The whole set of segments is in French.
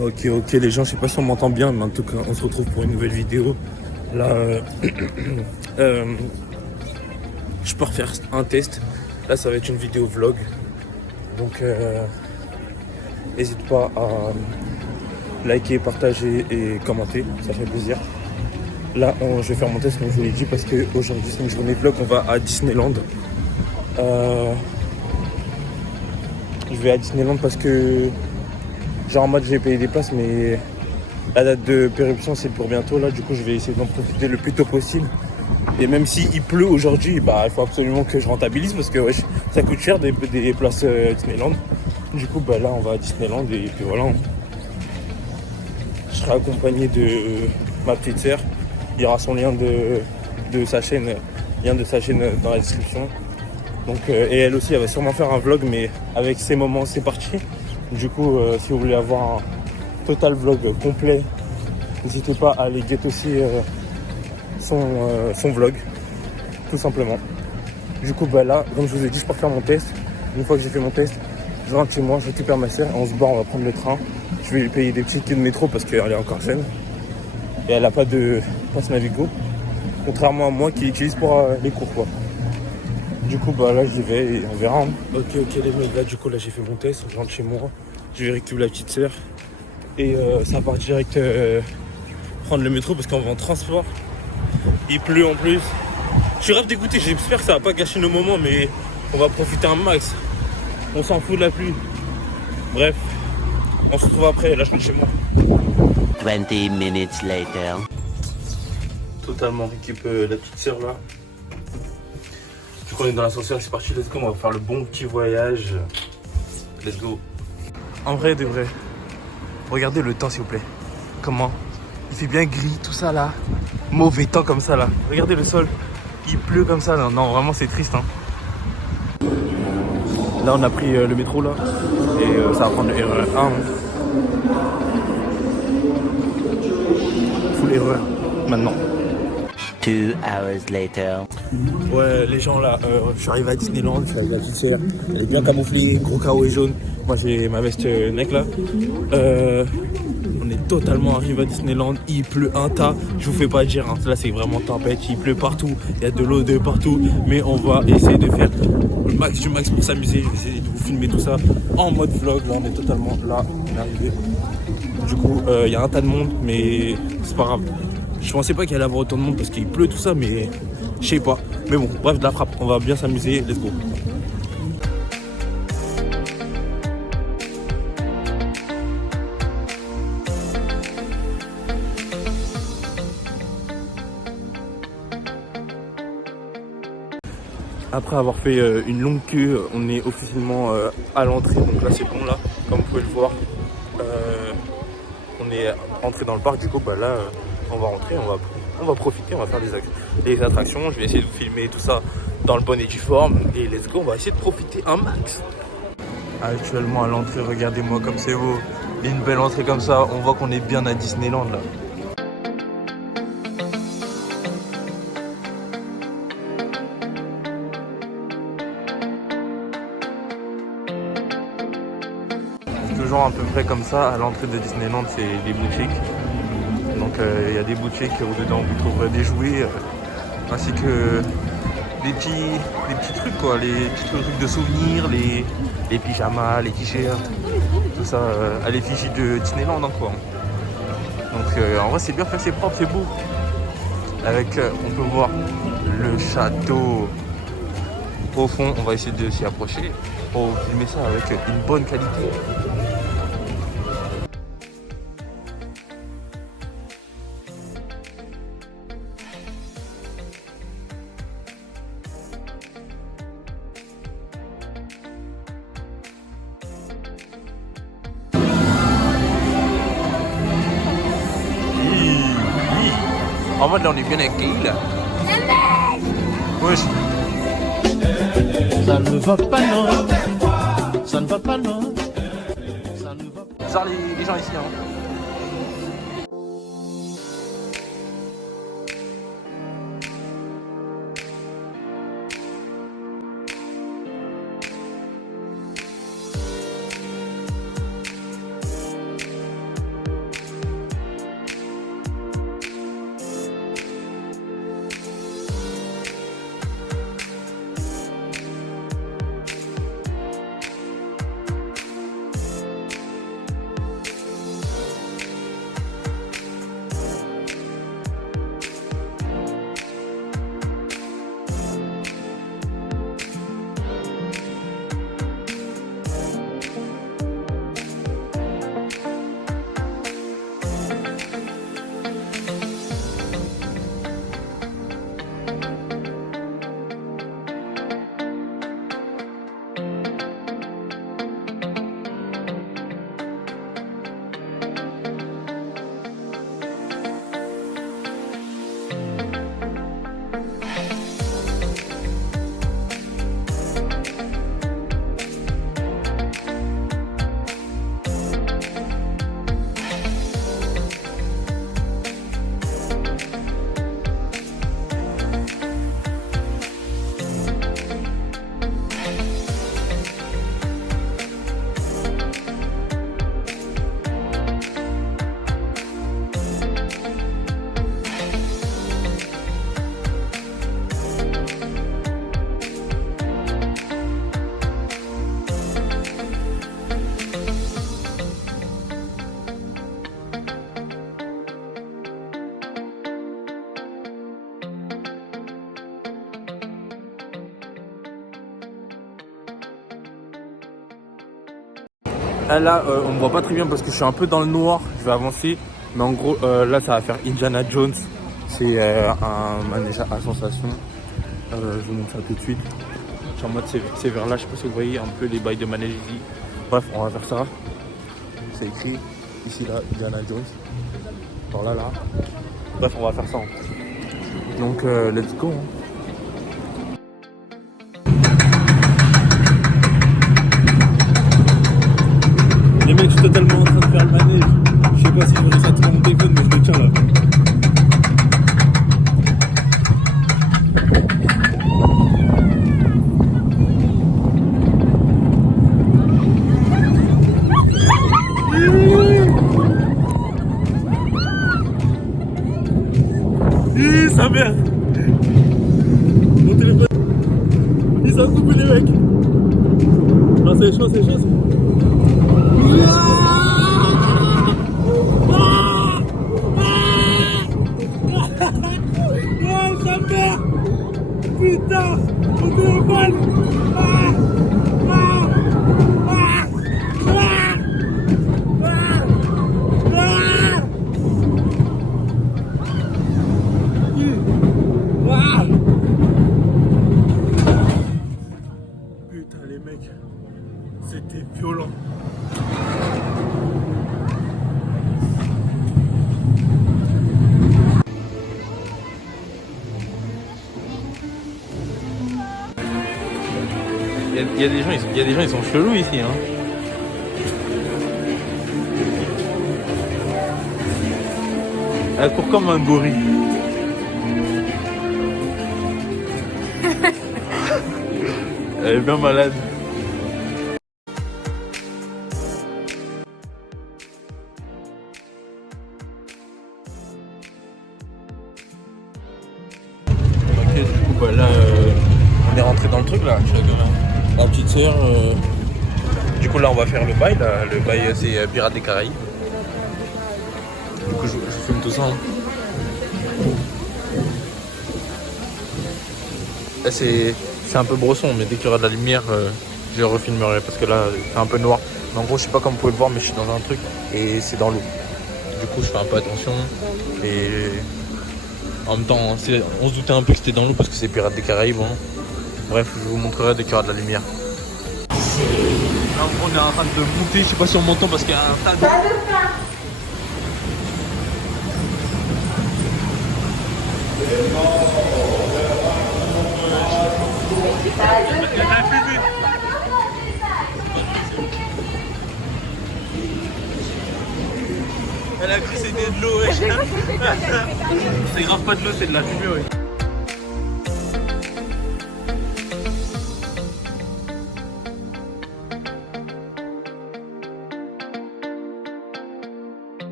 Ok, les gens, je sais pas si on m'entend bien, mais en tout cas, on se retrouve pour une nouvelle vidéo. Là, euh, je peux refaire un test. Là, ça va être une vidéo vlog. Donc, n'hésite pas à liker, partager et commenter. Ça fait plaisir. Là, je vais faire mon test comme je vous l'ai dit parce qu'aujourd'hui, c'est une journée vlog. On va à Disneyland. Je vais à Disneyland parce que, genre en mode, j'ai payé des places, mais la date de péremption, c'est pour bientôt. Là, du coup, je vais essayer d'en profiter le plus tôt possible. Et même s'il pleut aujourd'hui, bah, il faut absolument que je rentabilise parce que wesh, ça coûte cher des places Disneyland. Du coup, bah, là, on va à Disneyland et puis voilà. Je serai accompagné de ma petite sœur. Il y aura son de sa chaîne, dans la description. Donc, et elle aussi, elle va sûrement faire un vlog, mais avec ses moments, c'est parti. Du coup, si vous voulez avoir un total vlog complet, n'hésitez pas à aller get aussi son vlog, tout simplement. Du coup, bah là, comme je vous ai dit, je pars faire mon test. Une fois que j'ai fait mon test, je rentre chez moi, je récupère ma sœur, on se barre, on va prendre le train. Je vais lui payer des petits tickets de métro parce qu'elle est encore jeune. Et elle n'a pas de passe Navigo. Contrairement à moi qui l'utilise pour les cours, quoi. Du coup, bah là, j'y vais et on verra. Hein. Ok, les mecs, là, du coup, là, j'ai fait mon test. Je rentre chez moi. Je vais récupérer la petite sœur. Et ça part direct prendre le métro parce qu'on va en transport. Il pleut en plus. Je suis grave dégoûté. J'espère que ça va pas gâcher nos moments, mais on va profiter un max. On s'en fout de la pluie. Bref, on se retrouve après. Là, je rentre chez moi. 20 minutes later. Totalement récup la petite sœur là. Du coup, on est dans l'ascenseur. C'est parti. Let's go. On va faire le bon petit voyage. Let's go. En vrai, de vrai. Regardez le temps, s'il vous plaît. Comment? Il fait bien gris, tout ça là. Mauvais temps comme ça là. Regardez le sol. Il pleut comme ça. Non, vraiment, c'est triste. Hein. Là, on a pris le métro là. Et ça va prendre le RER 1. Hein. Full erreur. Maintenant. 2 hours later. Ouais, les gens là, je suis arrivé à Disneyland, je suis avec la petite sœur. Elle est bien camouflée, gros chaos et jaune. Moi, j'ai ma veste neck là. On est totalement arrivé à Disneyland, il pleut un tas, je vous fais pas dire, hein. Là c'est vraiment tempête, il pleut partout, il y a de l'eau de partout, mais on va essayer de faire le max du max pour s'amuser, je vais essayer de vous filmer tout ça en mode vlog, là on est totalement là, on est arrivé. Du coup, il y a un tas de monde, mais c'est pas grave. Je pensais pas qu'il y allait avoir autant de monde parce qu'il pleut tout ça, mais je sais pas. Mais bon, bref, de la frappe, on va bien s'amuser, let's go. Après avoir fait une longue queue, on est officiellement à l'entrée, donc là c'est bon là, comme vous pouvez le voir. On est entré dans le parc, du coup bah là on va rentrer, on va profiter, on va faire des attractions, je vais essayer de vous filmer tout ça dans le bon et due forme, et let's go, on va essayer de profiter un max. Actuellement à l'entrée, regardez-moi comme c'est beau, une belle entrée comme ça, on voit qu'on est bien à Disneyland là. Toujours à peu près comme ça, à l'entrée de Disneyland, c'est des boutiques. Donc il y a des boutiques où dedans vous trouverez des jouets, ainsi que des petits trucs quoi, les petits trucs de souvenirs, les pyjamas, les t-shirts, tout ça à l'effigie de Disneyland hein, quoi. Donc en vrai c'est bien fait, c'est propre, c'est beau. Avec, on peut voir le château au fond, on va essayer de s'y approcher pour filmer ça avec une bonne qualité. En mode là on est bien accueillis là. Wesh. Ça ne va pas non. Ça ne va pas non. Ça ne va pas. Bizarre les gens ici hein. Là, on me voit pas très bien parce que je suis un peu dans le noir. Je vais avancer. Mais en gros, là, ça va faire Indiana Jones. C'est un manège à sensation. Je vous montre ça tout de suite. Je suis en mode, c'est vers là. Je sais pas si vous voyez un peu les bails de manège ici. Bref, on va faire ça. C'est écrit ici, là, Indiana Jones. Genre là, là. Bref, on va faire ça. Donc, let's go. Les mecs, je suis totalement en train de faire le manège. Je sais pas si je vais réussir à trouver mon téléphone, mais je le tiens là. Sa mère. Mon téléphone. Ils sont coupés les mecs. Non, c'est chaud, c'est chaud. Sa mère. Putain, mon téléphone. Putain les mecs, c'était violent. Il y a des gens, ils sont chelous ici. Hein. Elle court comme un gorille. Elle est bien malade. Ok, du coup, bah là, on est rentré dans le truc là. La petite sœur. Du coup, là, on va faire le bail. Là. Le bail, c'est Pirates des Caraïbes. Du coup, je filme tout ça. Hein. Là, c'est un peu brosson, mais dès qu'il y aura de la lumière, je refilmerai parce que là, c'est un peu noir. Mais en gros, je sais pas comme vous pouvez le voir, mais je suis dans un truc et c'est dans l'eau. Du coup, je fais un peu attention. Et en même temps, on se doutait un peu que c'était dans l'eau parce que c'est Pirates des Caraïbes. Hein. Bref, je vous montrerai dès qu'il y aura de la lumière. Là, en gros, on est en train de monter. Je sais pas si on m'entend parce qu'il y a un tas de... Elle a cru que c'était de l'eau, ouais. C'est grave pas de l'eau, c'est de la fumée, ouais.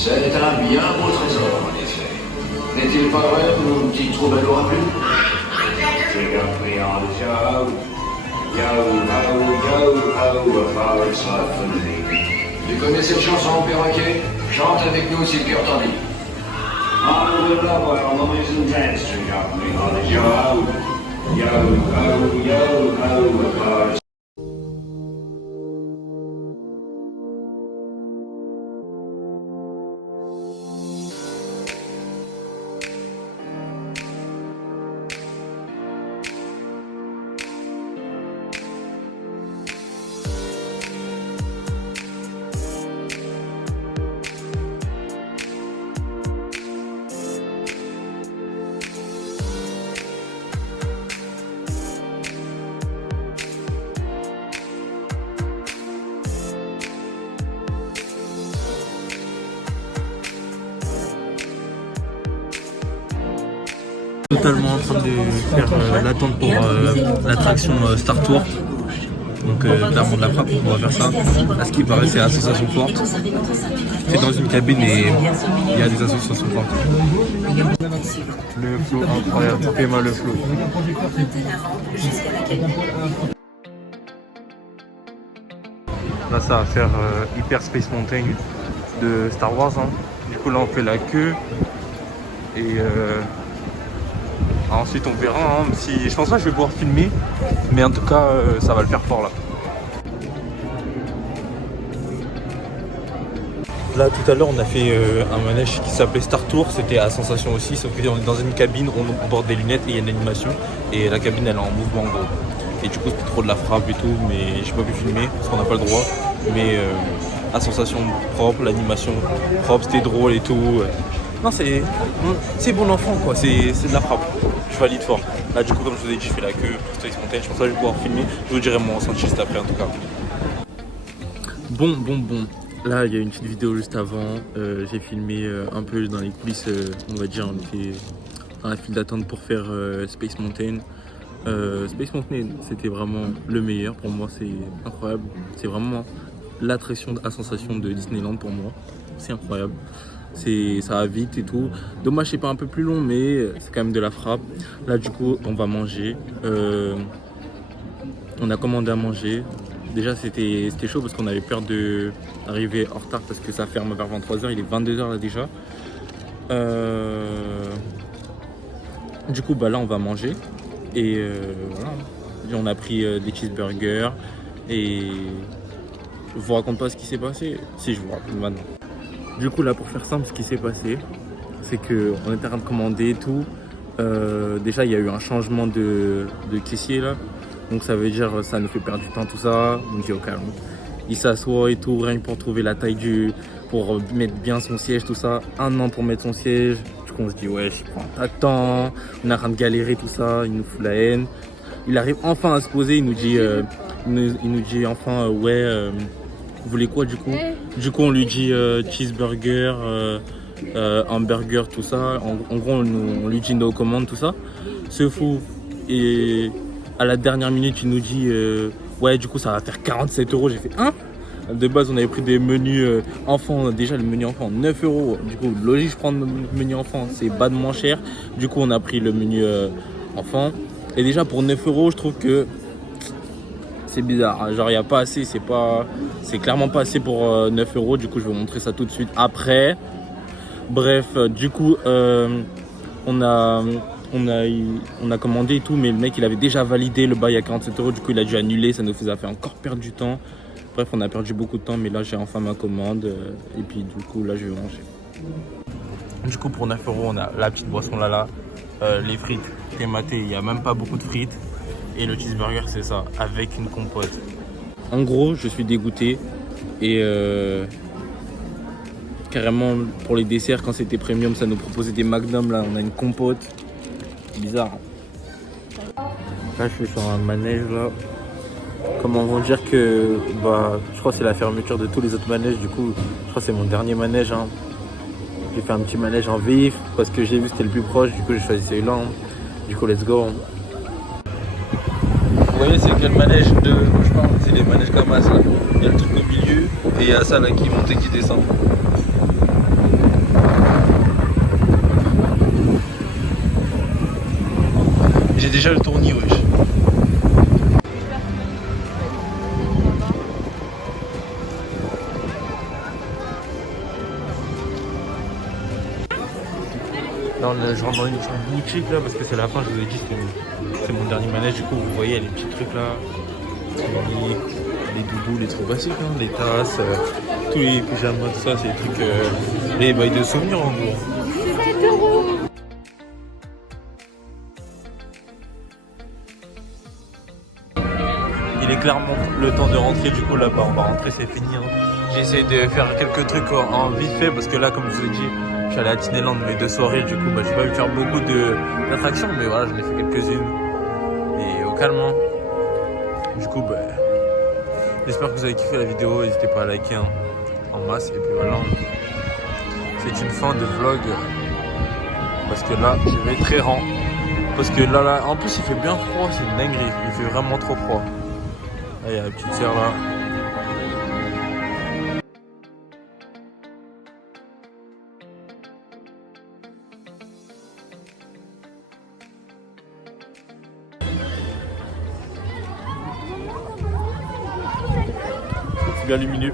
C'est un bien beau trésor, en effet. N'est-il pas vrai, mon petit troubadour a plu? J'ai compris en ciao. Yo, ho, yo, ho, a forest symphony. Tu connais cette chanson, perroquet? Chante avec nous si le cœur t'en dit. On will love our noise and dance, you got me on the show. Yo, ho, a forest. Totalement en train de faire l'attente pour l'attraction Star Tour. Donc clairement de la frappe, on va faire ça. À ce qui paraît, c'est association forte. C'est dans une cabine et il y a des associations fortes. Le flow incroyable, fais-moi le flow. Là ça va faire Hyper Space Mountain de Star Wars. Hein. Du coup là on fait la queue. Et ensuite on verra. Hein, si... Je pense pas que je vais pouvoir filmer. Mais en tout cas ça va le faire fort là. Là tout à l'heure on a fait un manège qui s'appelait Star Tour, c'était à sensation aussi, sauf qu'on est dans une cabine, on porte des lunettes et il y a une animation et la cabine elle est en mouvement en gros. Et du coup c'était trop de la frappe et tout, mais j'ai pas pu filmer parce qu'on n'a pas le droit. Mais à sensation propre, l'animation propre, c'était drôle et tout. Non c'est bon enfant quoi, c'est de la frappe, je valide fort. Là du coup comme je vous ai dit j'ai fait la queue pour Space Mountain, je pense que je vais pouvoir filmer, je vous dirai mon ressenti juste après en tout cas. Bon. Là, il y a une petite vidéo juste avant. J'ai filmé un peu dans les coulisses, on va dire. On était dans la file d'attente pour faire Space Mountain. Space Mountain, c'était vraiment le meilleur. Pour moi, c'est incroyable. C'est vraiment l'attraction à sensation de Disneyland pour moi. C'est incroyable. Ça va vite et tout. Dommage, c'est pas un peu plus long, mais c'est quand même de la frappe. Là, du coup, on va manger. On a commandé à manger. Déjà c'était chaud parce qu'on avait peur d'arriver en retard parce que ça ferme vers 23h, il est 22h là déjà. Du coup bah là on va manger et voilà. On a pris des cheeseburgers et je vous raconte pas ce qui s'est passé. Si, je vous raconte maintenant. Du coup là pour faire simple, ce qui s'est passé c'est qu'on était en train de commander et tout. Déjà il y a eu un changement de caissier là. Donc ça veut dire ça nous fait perdre du temps tout ça. On dit au calme. Il s'assoit et tout, rien que pour trouver la taille pour mettre bien son siège, tout ça. 1 an pour mettre son siège. Du coup on se dit ouais je prends pas de temps. On est en train de galérer tout ça, il nous fout la haine. Il arrive enfin à se poser, il nous dit enfin ouais vous voulez quoi du coup? Du coup on lui dit cheeseburger, hamburger, tout ça. En gros on lui dit nos commandes, tout ça. Se fout et à la dernière minute, il nous dit ouais, du coup, ça va faire 47 €. J'ai fait De base, on avait pris des menus enfants. Déjà, le menu enfant, 9 €. Du coup, logique, je prends le menu enfant, c'est bas de moins cher. Du coup, on a pris le menu enfant. Et déjà, pour 9 €, je trouve que c'est bizarre. Genre, il n'y a pas assez. C'est clairement pas assez pour 9 €. Du coup, je vais vous montrer ça tout de suite après. Bref, du coup, on a commandé et tout, mais le mec il avait déjà validé le bail à 47 €, du coup il a dû annuler, ça nous faisait faire encore perdre du temps. Bref, on a perdu beaucoup de temps, mais là j'ai enfin ma commande et puis du coup là je vais manger. Du coup pour 9 € on a la petite boisson là, les frites, les matés, il n'y a même pas beaucoup de frites et le cheeseburger c'est ça, avec une compote. En gros je suis dégoûté et carrément pour les desserts quand c'était premium ça nous proposait des magnums, là on a une compote. Bizarre. Là je suis sur un manège là. Comment vont dire que je crois que c'est la fermeture de tous les autres manèges, du coup je crois que c'est mon dernier manège hein. J'ai fait un petit manège en VIF parce que j'ai vu c'était le plus proche, du coup j'ai choisi celui-là hein. Du coup let's go. Vous voyez c'est quel manège de je parle, c'est les manèges comme ça là. Il y a le truc au milieu et il y a ça là qui monte et qui descend. J'ai déjà le tournis, wesh. Là, je rentre dans une boutique là parce que c'est la fin, je vous ai dit, c'est mon dernier manège. Du coup, vous voyez, il y a les petits trucs là. Les doudous, les trucs basiques, hein, les tasses, tous les pyjamas, tout ça, c'est les trucs, les bails de souvenirs en gros. 7 €. Il est clairement le temps de rentrer, du coup là-bas on va rentrer, c'est fini. Hein. J'ai essayé de faire quelques trucs en vite fait parce que là, comme je vous ai dit, je suis allé à Disneyland mes 2 soirées, du coup j'ai pas pu faire beaucoup d'attractions, mais voilà, j'en ai fait quelques-unes. Et au calme. Hein. Du coup, j'espère que vous avez kiffé la vidéo, n'hésitez pas à liker hein, en masse. Et puis voilà, c'est une fin de vlog parce que là, je vais être errant. Parce que là, en plus il fait bien froid, c'est une dinguerie. Il fait vraiment trop froid. Là, il y a la petite sœur là. C'est bien lumineux.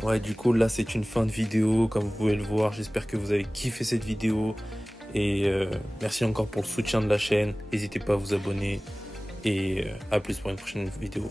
Ouais, du coup, là, c'est une fin de vidéo, comme vous pouvez le voir. J'espère que vous avez kiffé cette vidéo. Et merci encore pour le soutien de la chaîne. N'hésitez pas à vous abonner. Et à plus pour une prochaine vidéo.